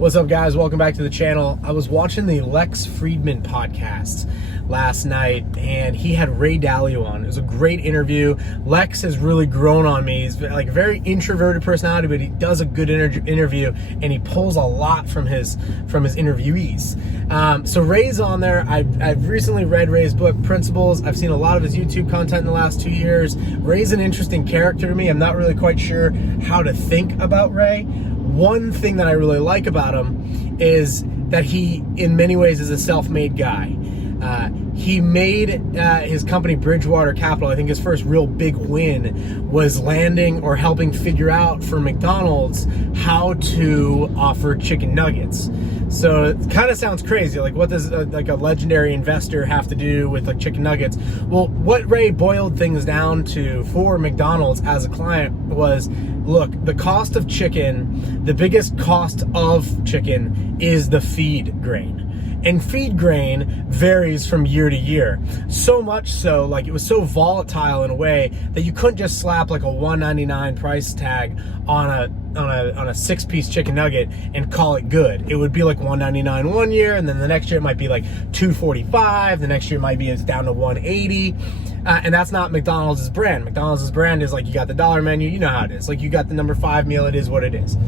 What's up, guys? Welcome back to the channel. I was watching the Lex Fridman podcast last night, and he had Ray Dalio on. It was a great interview. Lex has really grown on me. He's like a very introverted personality, but he does a good interview, and he pulls a lot from his interviewees. So Ray's on there. I've recently read Ray's book, Principles. I've seen a lot of his YouTube content in the last 2 years. Ray's an interesting character to me. I'm not really quite sure how to think about Ray. One thing that I really like about him is that he, in many ways, is a self-made guy. He made his company Bridgewater Capital. I think his first real big win was landing or helping figure out for McDonald's how to offer chicken nuggets. So it kind of sounds crazy. Like, what does a legendary investor have to do with like chicken nuggets? Well, what Ray boiled things down to for McDonald's as a client was, look, the cost of chicken, the biggest cost of chicken is the feed grain. And feed grain varies from year to year. So much so, like, it was so volatile in a way that you couldn't just slap like a $1.99 price tag on a 6-piece chicken nugget and call it good. It would be like $1.99 one year, and then the next year it might be like $2.45. The next year it might be it's down to $1.80. And that's not McDonald's brand. McDonald's brand is like, you got the dollar menu, you know how it is. Like, you got the number 5 meal, it is what it is.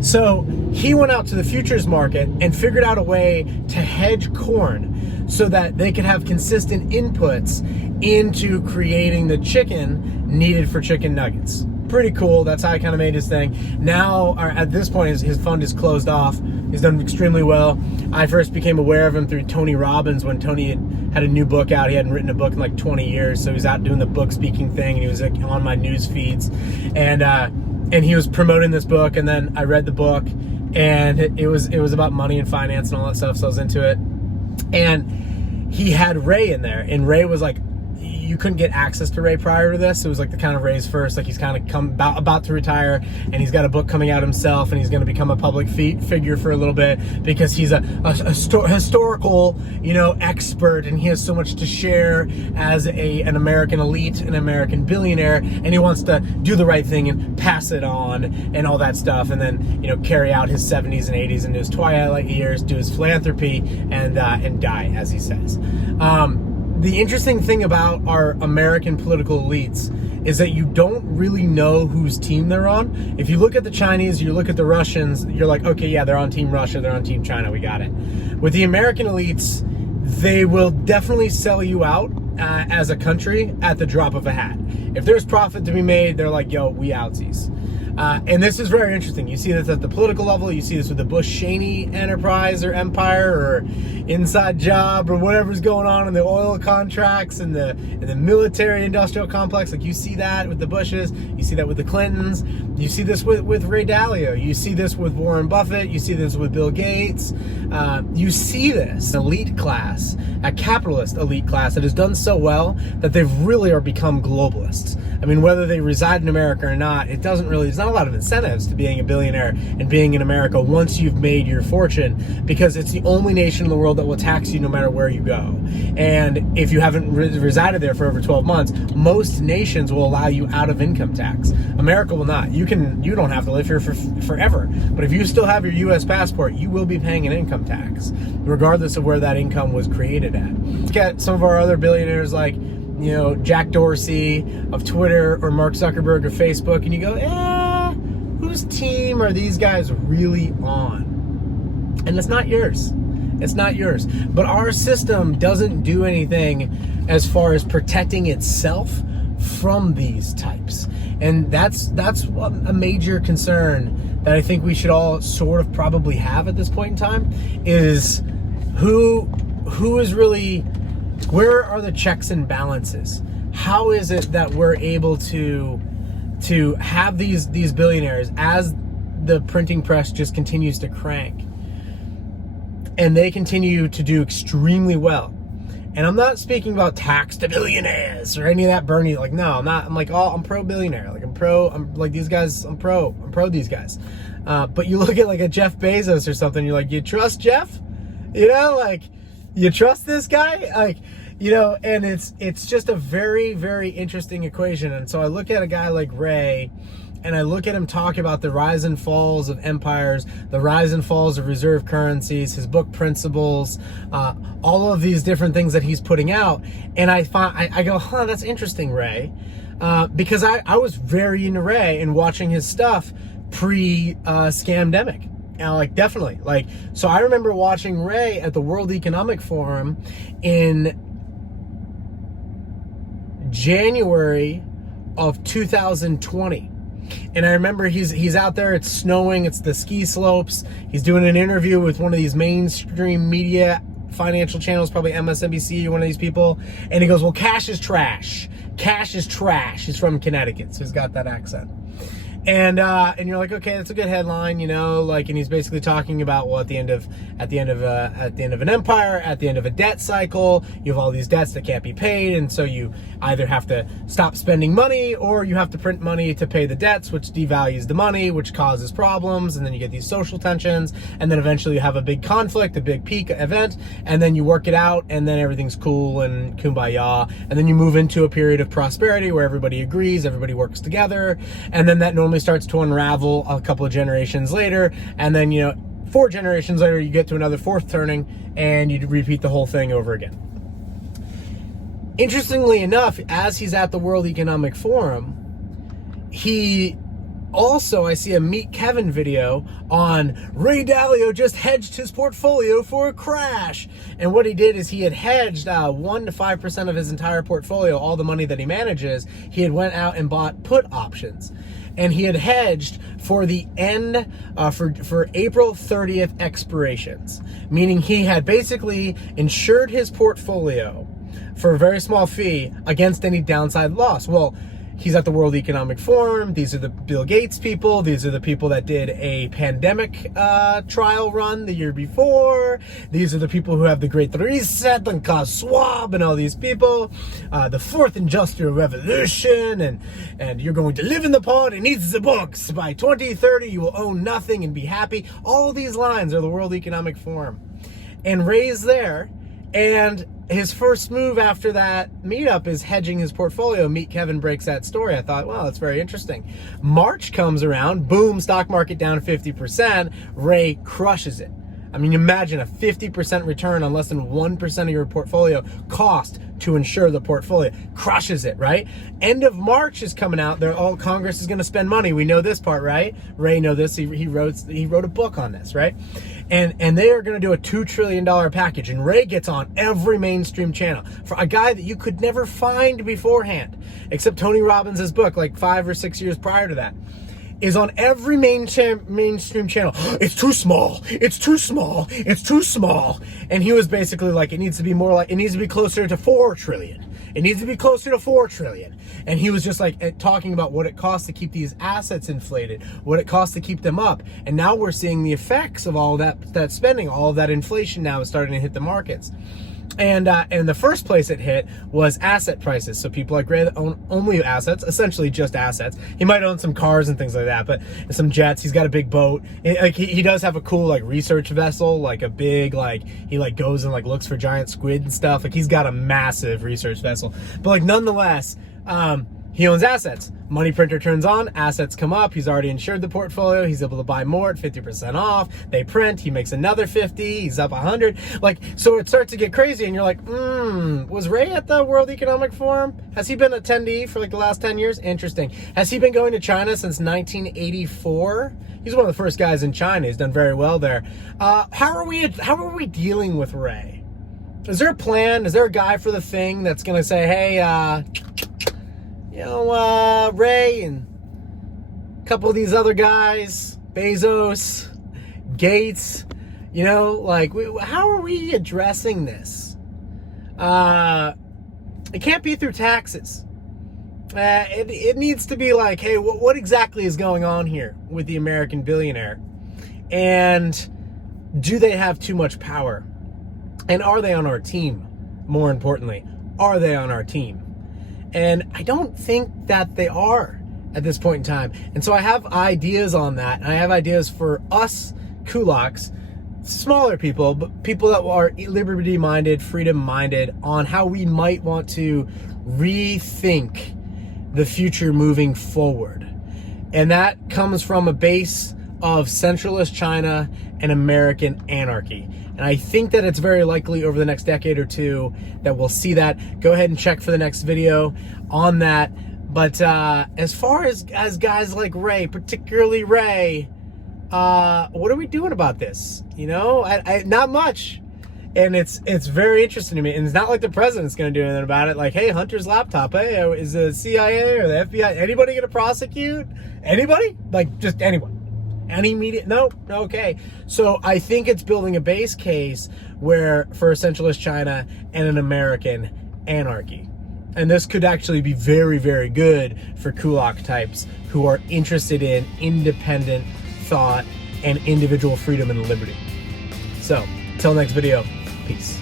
So he went out to the futures market and figured out a way to hedge corn so that they could have consistent inputs into creating the chicken needed for chicken nuggets. Pretty cool. That's how he kind of made his thing. Now, at this point, his fund is closed off. He's done extremely well. I first became aware of him through Tony Robbins when Tony had a new book out. He hadn't written a book in like 20 years, so he was out doing the book speaking thing, and he was like on my news feeds, and he was promoting this book. And then I read the book, and it was about money and finance and all that stuff. So I was into it, and he had Ray in there, and Ray was like, you couldn't get access to Ray prior to this. It was like the kind of Ray's first, like he's kind of about to retire, and he's got a book coming out himself, and he's going to become a public figure for a little bit because he's a historical, expert, and he has so much to share as an American elite, an American billionaire, and he wants to do the right thing and pass it on and all that stuff, and then carry out his 70s and 80s into his twilight years, do his philanthropy, and die, as he says. The interesting thing about our American political elites is that you don't really know whose team they're on. If you look at the Chinese, you look at the Russians, you're like, okay, yeah, they're on Team Russia, they're on Team China, we got it. With the American elites, they will definitely sell you out as a country at the drop of a hat. If there's profit to be made, they're like, yo, we outsies. And this is very interesting. You see this at the political level. You see this with the Bush-Cheney enterprise or empire or inside job or whatever's going on in the oil contracts and the military-industrial complex. Like, you see that with the Bushes. You see that with the Clintons. You see this with Ray Dalio. You see this with Warren Buffett. You see this with Bill Gates. You see this elite class, a capitalist elite class that has done so well that they've really are become globalists. I mean, whether they reside in America or not, there's not a lot of incentives to being a billionaire and being in America once you've made your fortune, because it's the only nation in the world that will tax you no matter where you go. And if you haven't resided there for over 12 months, most nations will allow you out of income tax. America will not. You don't have to live here forever. But if you still have your U.S. passport, you will be paying an income tax, regardless of where that income was created at. Look at some of our other billionaires like, Jack Dorsey of Twitter or Mark Zuckerberg of Facebook, and you go, whose team are these guys really on? And it's not yours. It's not yours. But our system doesn't do anything as far as protecting itself from these types. And that's a major concern that I think we should all sort of probably have at this point in time, is who is really, where are the checks and balances? How is it that we're able to have these billionaires, as the printing press just continues to crank, and they continue to do extremely well? And I'm not speaking about tax to billionaires or any of that Bernie. Like, no, I'm not. I'm like, I'm pro billionaire. Like, I'm like these guys. I'm pro these guys. But you look at like a Jeff Bezos or something, you're like, you trust Jeff? Like, you trust this guy? Like, and it's just a very, very interesting equation. And so I look at a guy like Ray, and I look at him talk about the rise and falls of empires, the rise and falls of reserve currencies, his book Principles, all of these different things that he's putting out, and I go, huh, that's interesting, Ray, because I was very into Ray and watching his stuff pre-scamdemic. Like, definitely. Like, so I remember watching Ray at the World Economic Forum in January of 2020. And I remember he's out there, it's snowing, it's the ski slopes. He's doing an interview with one of these mainstream media financial channels, probably MSNBC or one of these people. And he goes, well, cash is trash. Cash is trash. He's from Connecticut, so he's got that accent. And you're like, okay, that's a good headline, you know, like, and he's basically talking about, well, at the end of an empire, at the end of a debt cycle, you have all these debts that can't be paid, and so you either have to stop spending money or you have to print money to pay the debts, which devalues the money, which causes problems, and then you get these social tensions, and then eventually you have a big conflict, a big peak event, and then you work it out, and then everything's cool and kumbaya, and then you move into a period of prosperity where everybody agrees, everybody works together, and then that normally starts to unravel a couple of generations later, and then, you know, 4 generations later you get to another fourth turning and you repeat the whole thing over again. Interestingly enough, as he's at the World Economic Forum, he also, I see a Meet Kevin video on Ray Dalio just hedged his portfolio for a crash. And what he did is he had hedged 1 to 5% of his entire portfolio, all the money that he manages. He had went out and bought put options. And he had hedged for the end, for April 30th expirations. Meaning he had basically insured his portfolio for a very small fee against any downside loss. Well, he's at the World Economic Forum. These are the Bill Gates people. These are the people that did a pandemic trial run the year before. These are the people who have the Great Reset and Klaus Schwab and all these people. The Fourth Industrial Revolution, and you're going to live in the pod and eat the books. By 2030, you will own nothing and be happy. All of these lines are the World Economic Forum. And Ray's there, and his first move after that meetup is hedging his portfolio. Meet Kevin breaks that story. I thought, wow, that's very interesting. March comes around, boom, stock market down 50%. Ray crushes it. I mean, imagine a 50% return on less than 1% of your portfolio cost to insure the portfolio. Crushes it, right? End of March is coming out. Congress is going to spend money. We know this part, right? Ray know this. He wrote a book on this, right? And they are going to do a $2 trillion package. And Ray gets on every mainstream channel for a guy that you could never find beforehand, except Tony Robbins' book, like 5 or 6 years prior to that, is on every mainstream channel. It's too small. It's too small. It's too small. And he was basically like, it needs to be closer to 4 trillion. It needs to be closer to 4 trillion. And he was just like talking about what it costs to keep these assets inflated, what it costs to keep them up. And now we're seeing the effects of all that spending, all of that inflation now is starting to hit the markets. And the first place it hit was asset prices. So people like Ray that own only assets, essentially just assets. He might own some cars and things like that, but some jets. He's got a big boat. Like he does have a cool like research vessel, like a big like he like goes and like looks for giant squid and stuff. Like he's got a massive research vessel. But like nonetheless, he owns assets. Money printer turns on, assets come up. He's already insured the portfolio. He's able to buy more at 50% off. They print, he makes another 50, he's up 100. Like, so it starts to get crazy and you're like, was Ray at the World Economic Forum? Has he been an attendee for like the last 10 years? Interesting. Has he been going to China since 1984? He's one of the first guys in China. He's done very well there. How are we dealing with Ray? Is there a plan? Is there a guy for the thing that's going to say, hey, Ray and a couple of these other guys, Bezos, Gates, how are we addressing this? It can't be through taxes. It needs to be like, hey, what exactly is going on here with the American billionaire? And do they have too much power? And are they on our team? More importantly, are they on our team? And I don't think that they are at this point in time. And so I have ideas on that. And I have ideas for us kulaks, smaller people, but people that are liberty-minded, freedom-minded, on how we might want to rethink the future moving forward. And that comes from a base of centralist China and American anarchy. And I think that it's very likely over the next decade or two that we'll see that. Go ahead and check for the next video on that. But as far as guys like Ray, particularly Ray, what are we doing about this? You know, not much. And it's very interesting to me. And it's not like the president's going to do anything about it. Like, hey, Hunter's laptop, hey, is the CIA or the FBI, anybody going to prosecute? Anybody? Like, just anyone. Any media? No? Okay. So I think it's building a base case where for a centralist China and an American anarchy. And this could actually be very, very good for Kulak types who are interested in independent thought and individual freedom and liberty. So, till next video, peace.